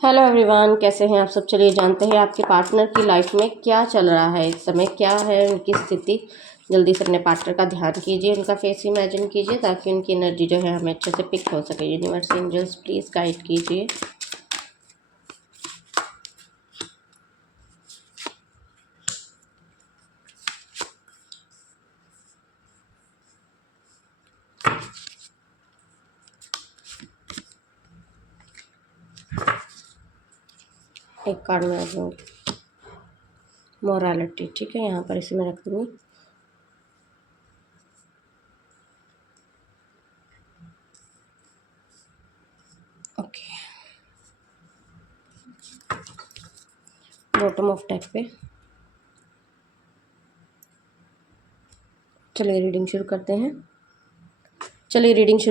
Hello everyone, कैसे हैं आप सब। चलिए जानते हैं आपके पार्टनर की लाइफ में क्या चल रहा है इस समय, क्या है उनकी स्थिति। जल्दी से अपने पार्टनर का ध्यान कीजिए, उनका फेस इमेजिन कीजिए ताकि उनकी एनर्जी जो है हमें अच्छे से पिक हो सके। यूनिवर्स एंजल्स प्लीज़ गाइड कीजिए। एक कार्ड में आ जाऊँगी, मोरालिटी। ठीक है, यहाँ पर इसे मैं रख दूँगी। ओके, बॉटम ऑफ डेक पे। चलिए रीडिंग शुरू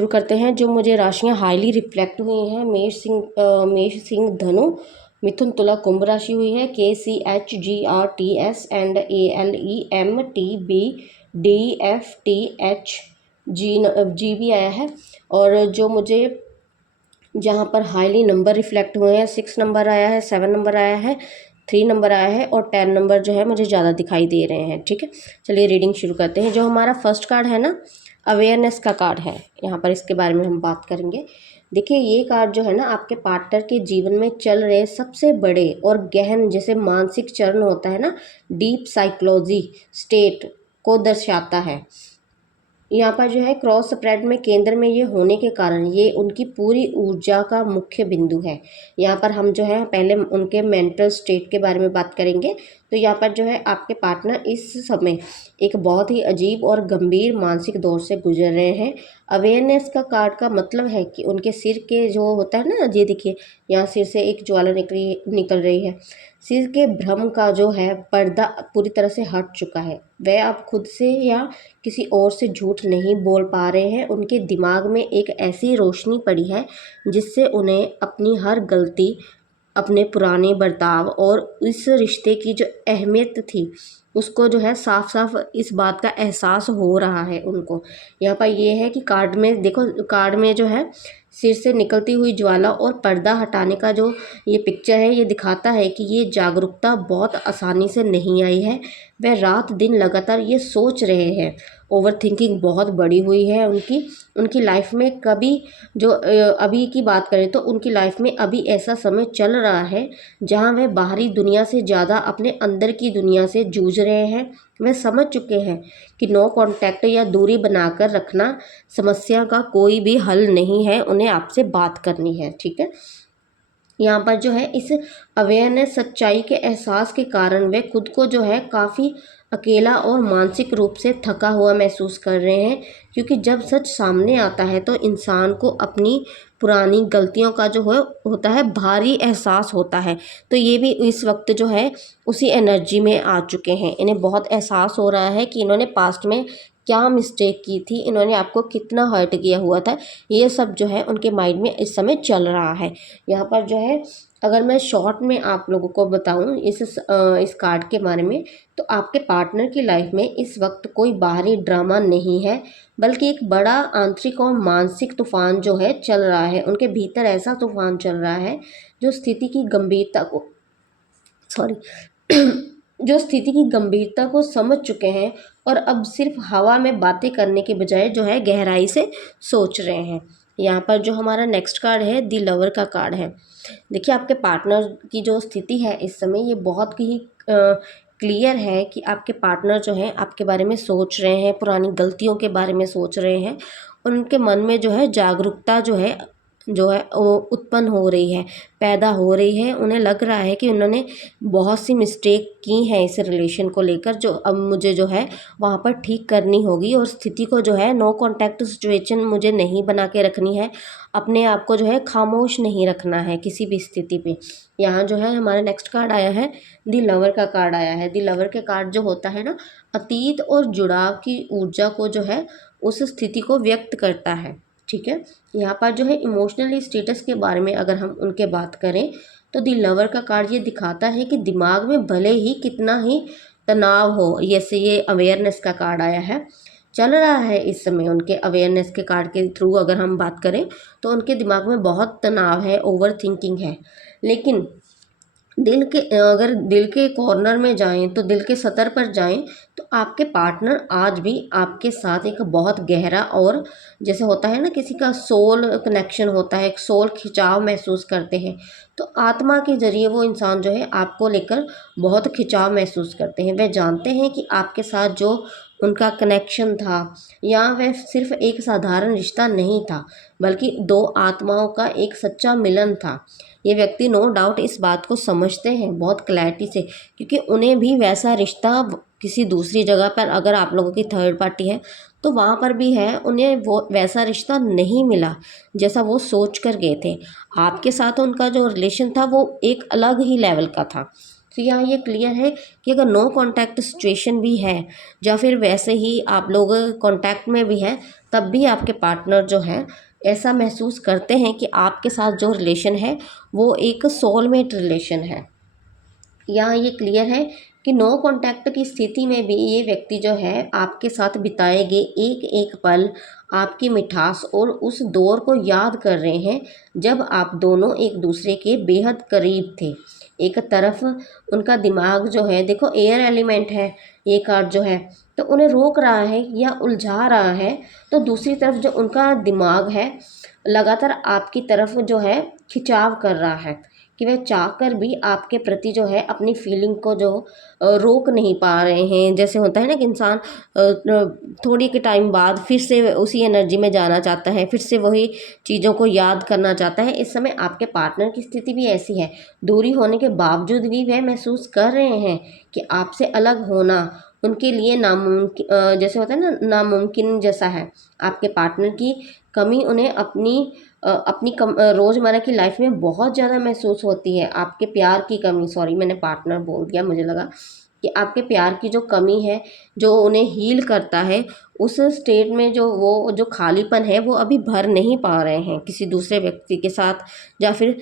करते हैं। जो मुझे राशियां हाईली रिफ्लेक्ट हुई हैं, मेष सिंह धनु मिथुन तुला कुंभ राशि हुई है। KCHGRTS एंड ALEMTBDFTH जी भी आया है। और जो मुझे जहाँ पर हाईली नंबर रिफ्लेक्ट हुए हैं, 6 नंबर आया है, 7 नंबर आया है, 3 नंबर आया है और 10 नंबर जो है मुझे ज़्यादा दिखाई दे रहे हैं। ठीक है, चलिए रीडिंग शुरू करते हैं। जो हमारा फर्स्ट कार्ड है ना, अवेयरनेस का कार्ड है। यहाँ पर इसके बारे में हम बात करेंगे। देखिए, ये कार्ड जो है ना, आपके पार्टनर के जीवन में चल रहे सबसे बड़े और गहन, जैसे मानसिक चरण होता है ना, डीप साइकोलॉजी स्टेट को दर्शाता है। यहाँ पर जो है क्रॉस स्प्रेड में केंद्र में ये होने के कारण ये उनकी पूरी ऊर्जा का मुख्य बिंदु है। यहाँ पर हम जो है पहले उनके मेंटल स्टेट के बारे में बात करेंगे। तो यहाँ पर जो है आपके पार्टनर इस समय एक बहुत ही अजीब और गंभीर मानसिक दौर से गुजर रहे हैं। अवेयरनेस का कार्ड का मतलब है कि उनके सिर के जो होता है ना, ये देखिए यहाँ सिर से एक ज्वाला निकल रही है। सिर के भ्रम का जो है पर्दा पूरी तरह से हट चुका है। वह अब खुद से या किसी और से झूठ नहीं बोल पा रहे हैं। उनके दिमाग में एक ऐसी रोशनी पड़ी है जिससे उन्हें अपनी हर गलती, अपने पुराने बर्ताव और इस रिश्ते की जो अहमियत थी उसको जो है साफ साफ इस बात का एहसास हो रहा है उनको। यहाँ पर ये है कि कार्ड में देखो, कार्ड में जो है सिर से निकलती हुई ज्वाला और पर्दा हटाने का जो ये पिक्चर है, ये दिखाता है कि ये जागरूकता बहुत आसानी से नहीं आई है। वह रात दिन लगातार ये सोच रहे हैं। ओवर थिंकिंग बहुत बड़ी हुई है उनकी लाइफ में। कभी जो अभी की बात करें तो उनकी लाइफ में अभी ऐसा समय चल रहा है जहां वह बाहरी दुनिया से ज़्यादा अपने अंदर की दुनिया से जूझ रहे हैं। वह समझ चुके हैं कि नो कांटेक्ट या दूरी बनाकर रखना समस्या का कोई भी हल नहीं है। उन्हें आपसे बात करनी है। ठीक है, यहाँ पर जो है इस अवेयरनेस, सच्चाई के एहसास के कारण वे खुद को जो है काफ़ी अकेला और मानसिक रूप से थका हुआ महसूस कर रहे हैं। क्योंकि जब सच सामने आता है तो इंसान को अपनी पुरानी गलतियों का जो है होता है भारी एहसास होता है। तो ये भी इस वक्त जो है उसी एनर्जी में आ चुके हैं। इन्हें बहुत एहसास हो रहा है कि इन्होंने पास्ट में क्या मिस्टेक की थी, इन्होंने आपको कितना हर्ट किया हुआ था। ये सब जो है उनके माइंड में इस समय चल रहा है। यहाँ पर जो है अगर मैं शॉर्ट में आप लोगों को बताऊं इस कार्ड के बारे में, तो आपके पार्टनर की लाइफ में इस वक्त कोई बाहरी ड्रामा नहीं है, बल्कि एक बड़ा आंतरिक और मानसिक तूफान जो है चल रहा है। उनके भीतर ऐसा तूफान चल रहा है जो स्थिति की गंभीरता को सॉरी जो स्थिति की गंभीरता को समझ चुके हैं और अब सिर्फ हवा में बातें करने के बजाय जो है गहराई से सोच रहे हैं। यहाँ पर जो हमारा नेक्स्ट कार्ड है, दी लवर का कार्ड है। देखिए, आपके पार्टनर की जो स्थिति है इस समय, ये बहुत ही क्लियर है कि आपके पार्टनर जो है आपके बारे में सोच रहे हैं, पुरानी गलतियों के बारे में सोच रहे हैं। और उनके मन में जो है जागरूकता जो है वो उत्पन्न हो रही है, पैदा हो रही है। उन्हें लग रहा है कि उन्होंने बहुत सी मिस्टेक की हैं इस रिलेशन को लेकर, जो अब मुझे जो है वहाँ पर ठीक करनी होगी। और स्थिति को जो है नो कॉन्टैक्ट सिचुएशन मुझे नहीं बना के रखनी है, अपने आप को जो है खामोश नहीं रखना है किसी भी स्थिति पे। यहाँ जो है हमारा नेक्स्ट कार्ड आया है, दी लवर का कार्ड आया है। दी लवर के कार्ड जो होता है ना, अतीत और जुड़ाव की ऊर्जा को जो है उस स्थिति को व्यक्त करता है। ठीक है, यहाँ पर जो है इमोशनली स्टेटस के बारे में अगर हम उनके बात करें तो दी लवर का कार्ड ये दिखाता है कि दिमाग में भले ही कितना ही तनाव हो, जैसे ये अवेयरनेस का कार्ड आया है, चल रहा है इस समय, उनके अवेयरनेस के कार्ड के थ्रू अगर हम बात करें तो उनके दिमाग में बहुत तनाव है, ओवर थिंकिंग है। लेकिन अगर दिल के कॉर्नर में जाएं, तो दिल के सतर पर जाएं, तो आपके पार्टनर आज भी आपके साथ एक बहुत गहरा, और जैसे होता है ना किसी का सोल कनेक्शन होता है, एक सोल खिंचाव महसूस करते हैं। तो आत्मा के जरिए वो इंसान जो है आपको लेकर बहुत खिंचाव महसूस करते हैं। वह जानते हैं कि आपके साथ जो उनका कनेक्शन था, या वह सिर्फ एक साधारण रिश्ता नहीं था, बल्कि दो आत्माओं का एक सच्चा मिलन था। ये व्यक्ति नो डाउट इस बात को समझते हैं बहुत क्लैरिटी से, क्योंकि उन्हें भी वैसा रिश्ता किसी दूसरी जगह पर, अगर आप लोगों की थर्ड पार्टी है तो वहाँ पर भी है, उन्हें वो वैसा रिश्ता नहीं मिला जैसा वो सोच कर गए थे। आपके साथ उनका जो रिलेशन था वो एक अलग ही लेवल का था। तो यहाँ ये क्लियर है कि अगर नो कांटेक्ट सिचुएशन भी है, या फिर वैसे ही आप लोग कांटेक्ट में भी हैं, तब भी आपके पार्टनर जो है ऐसा महसूस करते हैं कि आपके साथ जो रिलेशन है वो एक सोलमेट रिलेशन है। यहाँ ये क्लियर है कि नो कांटेक्ट की स्थिति में भी ये व्यक्ति जो है आपके साथ बिताए गए एक एक पल, आपकी मिठास और उस दौर को याद कर रहे हैं जब आप दोनों एक दूसरे के बेहद करीब थे। एक तरफ उनका दिमाग जो है, देखो एयर एलिमेंट है ये कार्ड जो है, तो उन्हें रोक रहा है या उलझा रहा है, तो दूसरी तरफ जो उनका दिमाग है लगातार आपकी तरफ जो है खिंचाव कर रहा है, कि वह चाहकर भी आपके प्रति जो है अपनी फीलिंग को जो रोक नहीं पा रहे हैं। जैसे होता है ना कि इंसान थोड़ी के टाइम बाद फिर से उसी एनर्जी में जाना चाहता है, फिर से वही चीज़ों को याद करना चाहता है। इस समय आपके पार्टनर की स्थिति भी ऐसी है, दूरी होने के बावजूद भी वह महसूस कर रहे हैं कि आपसे अलग होना उनके लिए नामुमकिन, जैसे होता है ना नामुमकिन जैसा है। आपके पार्टनर की कमी उन्हें अपनी रोज़मर्रा की लाइफ में बहुत ज़्यादा महसूस होती है। आपके प्यार की कमी, सॉरी मैंने पार्टनर बोल दिया, मुझे लगा कि आपके प्यार की जो कमी है, जो उन्हें हील करता है, उस स्टेट में जो वो जो खालीपन है वो अभी भर नहीं पा रहे हैं किसी दूसरे व्यक्ति के साथ, या फिर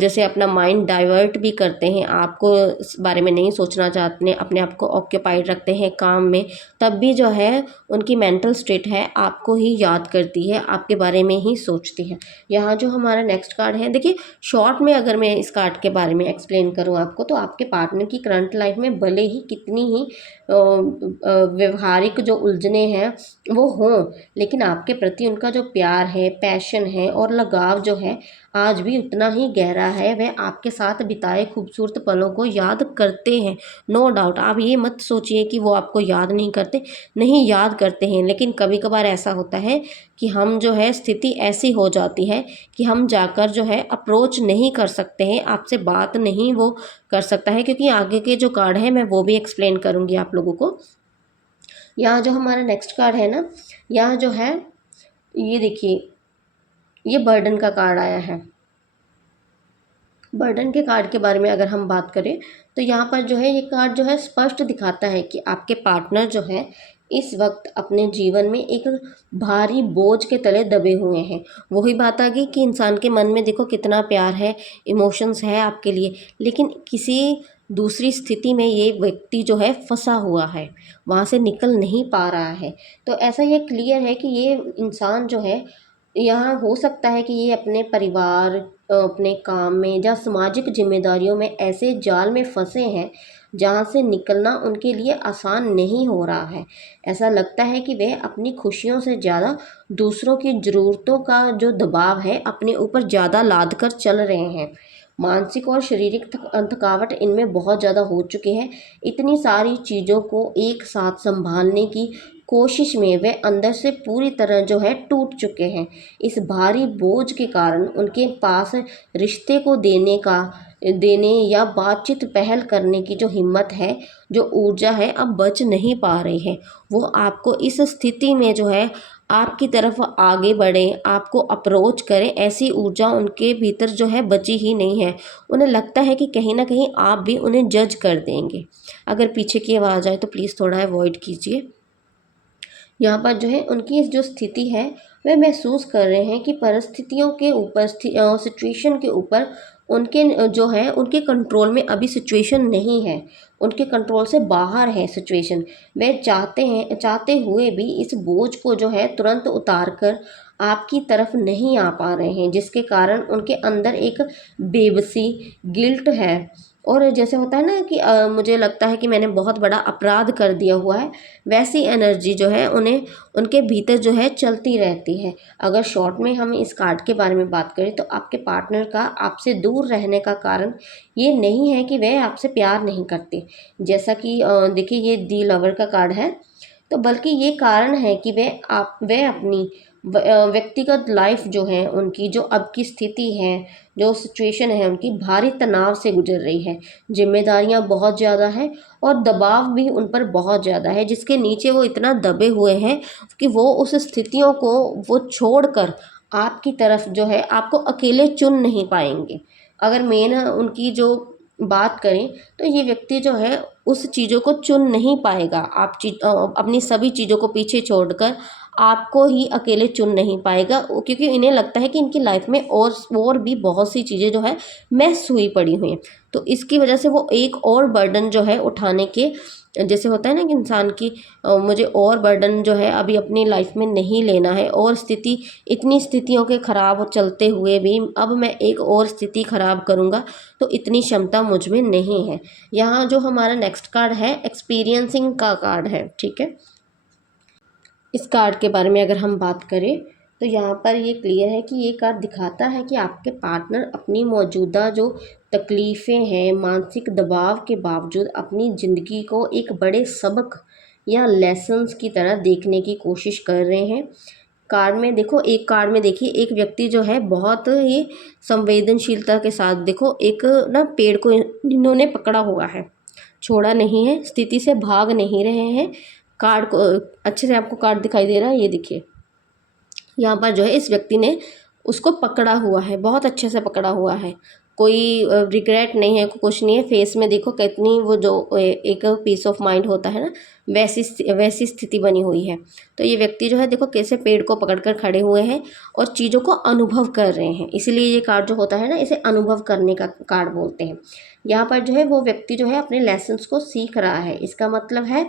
जैसे अपना माइंड डाइवर्ट भी करते हैं, आपको इस बारे में नहीं सोचना चाहते हैं, अपने आप को ऑक्यूपाइड रखते हैं काम में, तब भी जो है उनकी मेंटल स्टेट है आपको ही याद करती है, आपके बारे में ही सोचती है। यहाँ जो हमारा नेक्स्ट कार्ड है, देखिए शॉर्ट में अगर मैं इस कार्ड के बारे में एक्सप्लेन करूँ आपको, तो आपके पार्टनर की करंट लाइफ में भले ही कितनी ही व्यवहारिक जो उलझने हैं वो हों, लेकिन आपके प्रति उनका जो प्यार है, पैशन है और लगाव जो है आज भी उतना ही गहरा है। वह आपके साथ बिताए खूबसूरत पलों को याद करते हैं, नो डाउट। आप ये मत सोचिए कि वो आपको याद नहीं करते, नहीं याद करते हैं, लेकिन कभी कभार ऐसा होता है कि हम जो है स्थिति ऐसी हो जाती है कि हम जाकर जो है अप्रोच नहीं कर सकते हैं, आपसे बात नहीं वो कर सकता है, क्योंकि आगे के जो कार्ड है मैं वो भी एक्सप्लेन करूँगी आप लोगों को। यहाँ जो हमारा नेक्स्ट कार्ड है ना, यहाँ जो है ये देखिए, ये बर्डन का कार्ड आया है। बर्डन के कार्ड के बारे में अगर हम बात करें, तो यहाँ पर जो है ये कार्ड जो है स्पष्ट दिखाता है कि आपके पार्टनर जो है इस वक्त अपने जीवन में एक भारी बोझ के तले दबे हुए हैं। वही बात आ गई कि इंसान के मन में देखो कितना प्यार है, इमोशंस है आपके लिए, लेकिन किसी दूसरी स्थिति में ये व्यक्ति जो है फंसा हुआ है, वहाँ से निकल नहीं पा रहा है। तो ऐसा ये क्लियर है कि ये इंसान जो है, यहाँ हो सकता है कि ये अपने परिवार, अपने काम में या सामाजिक जिम्मेदारियों में ऐसे जाल में फंसे हैं जहाँ से निकलना उनके लिए आसान नहीं हो रहा है। ऐसा लगता है कि वे अपनी खुशियों से ज़्यादा दूसरों की ज़रूरतों का जो दबाव है अपने ऊपर ज़्यादा लाद कर चल रहे हैं। मानसिक और शारीरिक थकावट इनमें बहुत ज़्यादा हो चुकी है। इतनी सारी चीज़ों को एक साथ संभालने की कोशिश में वे अंदर से पूरी तरह जो है टूट चुके हैं। इस भारी बोझ के कारण उनके पास रिश्ते को देने या बातचीत पहल करने की जो हिम्मत है, जो ऊर्जा है, अब बच नहीं पा रही है। वो आपको इस स्थिति में जो है आपकी तरफ आगे बढ़ें, आपको अप्रोच करें, ऐसी ऊर्जा उनके भीतर जो है बची ही नहीं है। उन्हें लगता है कि कहीं ना कहीं आप भी उन्हें जज कर देंगे। अगर पीछे की आवाज़ आए तो प्लीज़ थोड़ा अवॉइड कीजिए। यहाँ पर जो है उनकी जो स्थिति है, वह महसूस कर रहे हैं कि परिस्थितियों के ऊपर, सिचुएशन के ऊपर उनके जो है उनके कंट्रोल में अभी सिचुएशन नहीं है, उनके कंट्रोल से बाहर है सिचुएशन। वे चाहते हुए भी इस बोझ को जो है तुरंत उतार कर आपकी तरफ नहीं आ पा रहे हैं, जिसके कारण उनके अंदर एक बेबसी, गिल्ट है। और जैसे होता है ना कि मुझे लगता है कि मैंने बहुत बड़ा अपराध कर दिया हुआ है, वैसी एनर्जी जो है उन्हें उनके भीतर जो है चलती रहती है। अगर शॉर्ट में हम इस कार्ड के बारे में बात करें तो आपके पार्टनर का आपसे दूर रहने का कारण ये नहीं है कि वह आपसे प्यार नहीं करते, जैसा कि देखिए ये दी लवर का कार्ड है, तो बल्कि ये कारण है कि वह अपनी व्यक्तिगत लाइफ जो है उनकी, जो अब की स्थिति है, जो सिचुएशन है उनकी, भारी तनाव से गुजर रही है। जिम्मेदारियां बहुत ज़्यादा है और दबाव भी उन पर बहुत ज़्यादा है, जिसके नीचे वो इतना दबे हुए हैं कि वो उस स्थितियों को वो छोड़कर आपकी तरफ जो है आपको अकेले चुन नहीं पाएंगे। अगर मेन उनकी जो बात करें तो ये व्यक्ति जो है उस चीज़ों को चुन नहीं पाएगा। अपनी सभी चीज़ों को पीछे छोड़कर आपको ही अकेले चुन नहीं पाएगा, क्योंकि इन्हें लगता है कि इनकी लाइफ में और भी बहुत सी चीज़ें जो है मिस हुई पड़ी हुई हैं। तो इसकी वजह से वो एक और बर्डन जो है उठाने के, जैसे होता है ना कि इंसान की मुझे और बर्डन जो है अभी अपनी लाइफ में नहीं लेना है, और इतनी स्थितियों के ख़राब चलते हुए भी अब मैं एक और स्थिति ख़राब करूँगा, तो इतनी क्षमता मुझ में नहीं है। यहाँ जो हमारा नेक्स्ट कार्ड है एक्सपीरियंसिंग का कार्ड है, ठीक है। इस कार्ड के बारे में अगर हम बात करें तो यहाँ पर ये क्लियर है कि ये कार्ड दिखाता है कि आपके पार्टनर अपनी मौजूदा जो तकलीफ़ें हैं, मानसिक दबाव के बावजूद अपनी ज़िंदगी को एक बड़े सबक या लेसन्स की तरह देखने की कोशिश कर रहे हैं। कार्ड में देखो, एक कार्ड में देखिए एक व्यक्ति जो है बहुत ही संवेदनशीलता के साथ, देखो एक ना पेड़ को इन्होंने पकड़ा हुआ है, छोड़ा नहीं है, स्थिति से भाग नहीं रहे हैं। कार्ड को अच्छे से आपको कार्ड दिखाई दे रहा है, ये देखिए यहाँ पर जो है इस व्यक्ति ने उसको पकड़ा हुआ है, बहुत अच्छे से पकड़ा हुआ है, कोई रिग्रेट नहीं है, कुछ नहीं है। फेस में देखो कितनी वो जो एक पीस ऑफ माइंड होता है ना, वैसी स्थिति बनी हुई है। तो ये व्यक्ति जो है देखो कैसे पेड़ को पकड़कर खड़े हुए हैं और चीज़ों को अनुभव कर रहे हैं, इसीलिए ये कार्ड जो होता है ना इसे अनुभव करने का कार्ड बोलते हैं। यहाँ पर जो है वो व्यक्ति जो है अपने लेसन्स को सीख रहा है। इसका मतलब है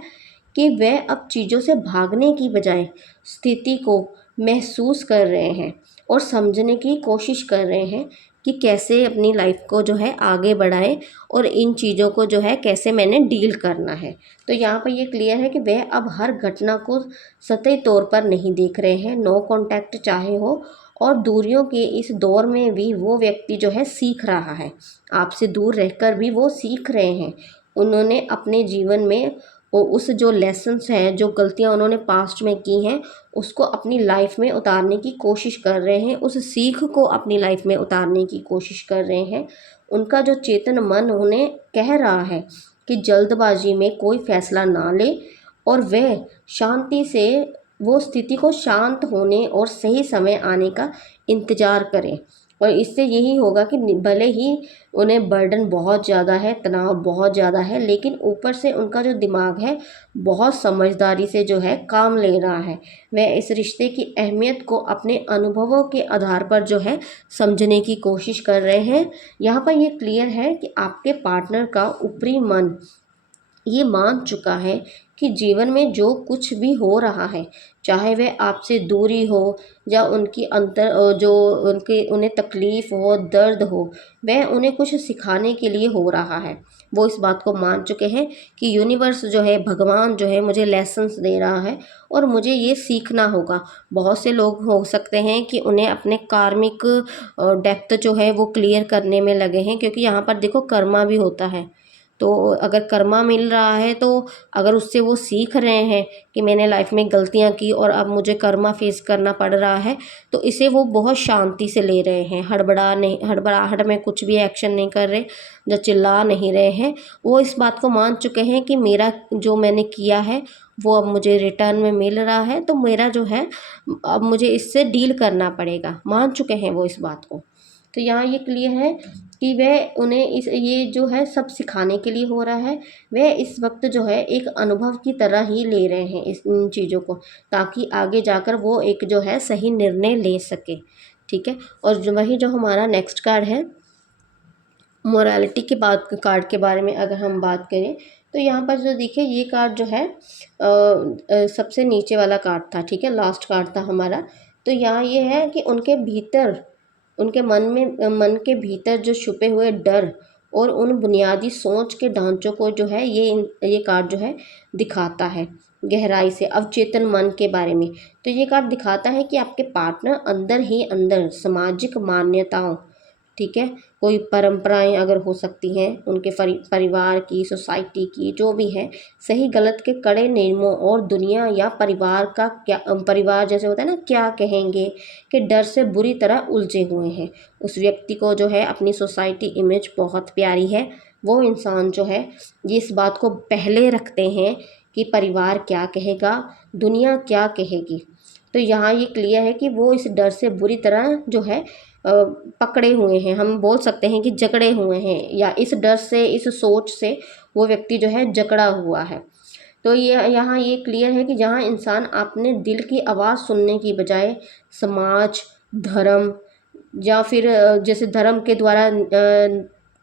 कि वह अब चीज़ों से भागने की बजाय स्थिति को महसूस कर रहे हैं और समझने की कोशिश कर रहे हैं कि कैसे अपनी लाइफ को जो है आगे बढ़ाएं और इन चीज़ों को जो है कैसे मैंने डील करना है। तो यहाँ पर ये क्लियर है कि वह अब हर घटना को सतही तौर पर नहीं देख रहे हैं, नो कांटेक्ट चाहे हो, और दूरियों के इस दौर में भी वो व्यक्ति जो है सीख रहा है, आपसे दूर रहकर भी वो सीख रहे हैं। उन्होंने अपने जीवन में वो उस जो लेसन्स हैं, जो गलतियाँ उन्होंने पास्ट में की हैं, उसको अपनी लाइफ में उतारने की कोशिश कर रहे हैं, उस सीख को अपनी लाइफ में उतारने की कोशिश कर रहे हैं। उनका जो चेतन मन उन्हें कह रहा है कि जल्दबाजी में कोई फैसला ना ले और वह शांति से वो स्थिति को शांत होने और सही समय आने का इंतज़ार करें। और इससे यही होगा कि भले ही उन्हें बर्डन बहुत ज़्यादा है, तनाव बहुत ज़्यादा है, लेकिन ऊपर से उनका जो दिमाग है बहुत समझदारी से जो है काम ले रहा है। वह इस रिश्ते की अहमियत को अपने अनुभवों के आधार पर जो है समझने की कोशिश कर रहे हैं। यहाँ पर ये क्लियर है कि आपके पार्टनर का ऊपरी मन ये मान चुका है कि जीवन में जो कुछ भी हो रहा है, चाहे वह आपसे दूरी हो या उनकी जो उन्हें तकलीफ़ हो, दर्द हो, वह उन्हें कुछ सिखाने के लिए हो रहा है। वो इस बात को मान चुके हैं कि यूनिवर्स जो है, भगवान जो है मुझे लेसन्स दे रहा है और मुझे ये सीखना होगा। बहुत से लोग हो सकते हैं कि उन्हें अपने कार्मिक डेप्थ जो है वो क्लियर करने में लगे हैं, क्योंकि यहाँ पर देखो कर्मा भी होता है। तो अगर कर्मा मिल रहा है, तो अगर उससे वो सीख रहे हैं कि मैंने लाइफ में गलतियाँ की और अब मुझे कर्मा फेस करना पड़ रहा है, तो इसे वो बहुत शांति से ले रहे हैं, हड़बड़ाहट में कुछ भी एक्शन नहीं कर रहे, जो चिल्ला नहीं रहे हैं। वो इस बात को मान चुके हैं कि मेरा जो मैंने किया है वो अब मुझे रिटर्न में मिल रहा है, तो मेरा जो है अब मुझे इससे डील करना पड़ेगा। मान चुके हैं वो इस बात को। तो यहाँ ये क्लियर है कि वह उन्हें ये जो है सब सिखाने के लिए हो रहा है। वह इस वक्त जो है एक अनुभव की तरह ही ले रहे हैं इन चीज़ों को, ताकि आगे जाकर वो एक जो है सही निर्णय ले सके, ठीक है। और वही जो हमारा नेक्स्ट कार्ड है मोरालिटी के बात कार्ड के बारे में अगर हम बात करें तो यहाँ पर जो देखिए ये कार्ड जो है सबसे नीचे वाला कार्ड था, ठीक है, लास्ट कार्ड था हमारा। तो यहाँ ये है कि उनके भीतर, उनके मन के भीतर जो छुपे हुए डर और उन बुनियादी सोच के ढांचों को जो है ये कार्ड जो है दिखाता है गहराई से, अवचेतन मन के बारे में। तो ये कार्ड दिखाता है कि आपके पार्टनर अंदर ही अंदर सामाजिक मान्यताओं, ठीक है, कोई परंपराएं अगर हो सकती हैं उनके परिवार की, सोसाइटी की, जो भी है, सही गलत के कड़े नियमों और दुनिया या परिवार का क्या, परिवार जैसे होता है ना, क्या कहेंगे कि डर से बुरी तरह उलझे हुए हैं। उस व्यक्ति को जो है अपनी सोसाइटी इमेज बहुत प्यारी है। वो इंसान जो है ये इस बात को पहले रखते हैं कि परिवार क्या कहेगा, दुनिया क्या कहेगी। तो यहाँ ये क्लियर है कि वो इस डर से बुरी तरह जो है पकड़े हुए हैं, हम बोल सकते हैं कि जकड़े हुए हैं, या इस डर से, इस सोच से वो व्यक्ति जो है जकड़ा हुआ है। तो ये यहाँ ये क्लियर है कि जहाँ इंसान अपने दिल की आवाज़ सुनने की बजाय समाज, धर्म या फिर जैसे धर्म के द्वारा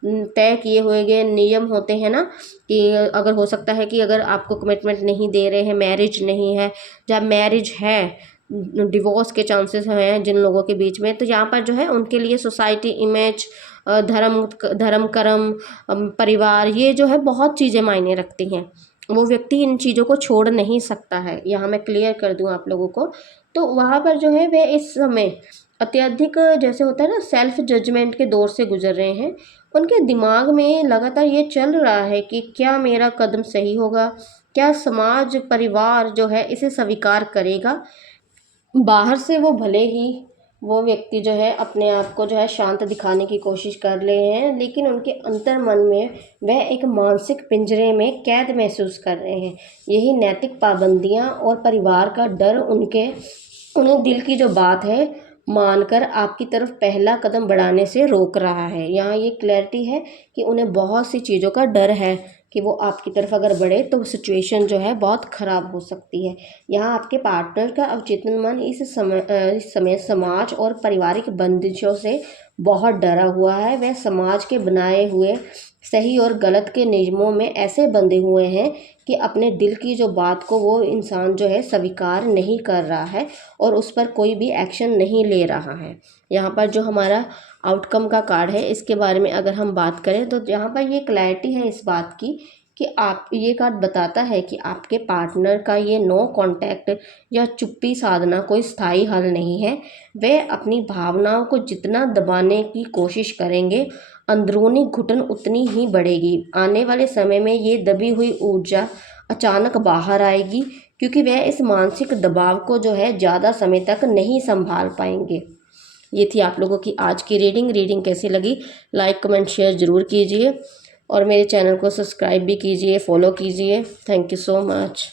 तय किए हुए गए नियम होते हैं ना, कि अगर हो सकता है कि अगर आपको कमिटमेंट नहीं दे रहे हैं, मैरिज नहीं है, जब मैरिज है डिवोर्स के चांसेस हैं जिन लोगों के बीच में, तो यहाँ पर जो है उनके लिए सोसाइटी इमेज, धर्म कर्म, परिवार, ये जो है बहुत चीज़ें मायने रखती हैं। वो व्यक्ति इन चीज़ों को छोड़ नहीं सकता है, यहाँ मैं क्लियर कर दूँ आप लोगों को। तो वहाँ पर जो है वे इस समय अत्यधिक जैसे होता है ना सेल्फ जजमेंट के दौर से गुजर रहे हैं। उनके दिमाग में लगातार ये चल रहा है कि क्या मेरा कदम सही होगा, क्या समाज परिवार जो है इसे स्वीकार करेगा। बाहर से वो भले ही वो व्यक्ति जो है अपने आप को जो है शांत दिखाने की कोशिश कर रहे हैं, लेकिन उनके अंतर मन में वह एक मानसिक पिंजरे में कैद महसूस कर रहे हैं। यही नैतिक पाबंदियां और परिवार का डर उन्हें दिल की जो बात है मानकर आपकी तरफ पहला कदम बढ़ाने से रोक रहा है। यहाँ ये क्लैरिटी है कि उन्हें बहुत सी चीज़ों का डर है कि वो आपकी तरफ अगर बढ़े तो सिचुएशन जो है बहुत ख़राब हो सकती है। यहाँ आपके पार्टनर का अवचेतन मन इस समय समाज और पारिवारिक बंदिशों से बहुत डरा हुआ है। वह समाज के बनाए हुए सही और गलत के नियमों में ऐसे बंधे हुए हैं कि अपने दिल की जो बात को वो इंसान जो है स्वीकार नहीं कर रहा है और उस पर कोई भी एक्शन नहीं ले रहा है। यहाँ पर जो हमारा आउटकम का कार्ड है इसके बारे में अगर हम बात करें तो यहाँ पर ये क्लैरिटी है इस बात की कि आप, ये कार्ड बताता है कि आपके पार्टनर का ये नो कांटेक्ट या चुप्पी साधना कोई स्थायी हल नहीं है। वे अपनी भावनाओं को जितना दबाने की कोशिश करेंगे अंदरूनी घुटन उतनी ही बढ़ेगी। आने वाले समय में ये दबी हुई ऊर्जा अचानक बाहर आएगी क्योंकि वह इस मानसिक दबाव को जो है ज़्यादा समय तक नहीं संभाल पाएंगे। ये थी आप लोगों की आज की रीडिंग कैसी लगी लाइक कमेंट शेयर ज़रूर कीजिए और मेरे चैनल को सब्सक्राइब भी कीजिए, फॉलो कीजिए। Thank you so much.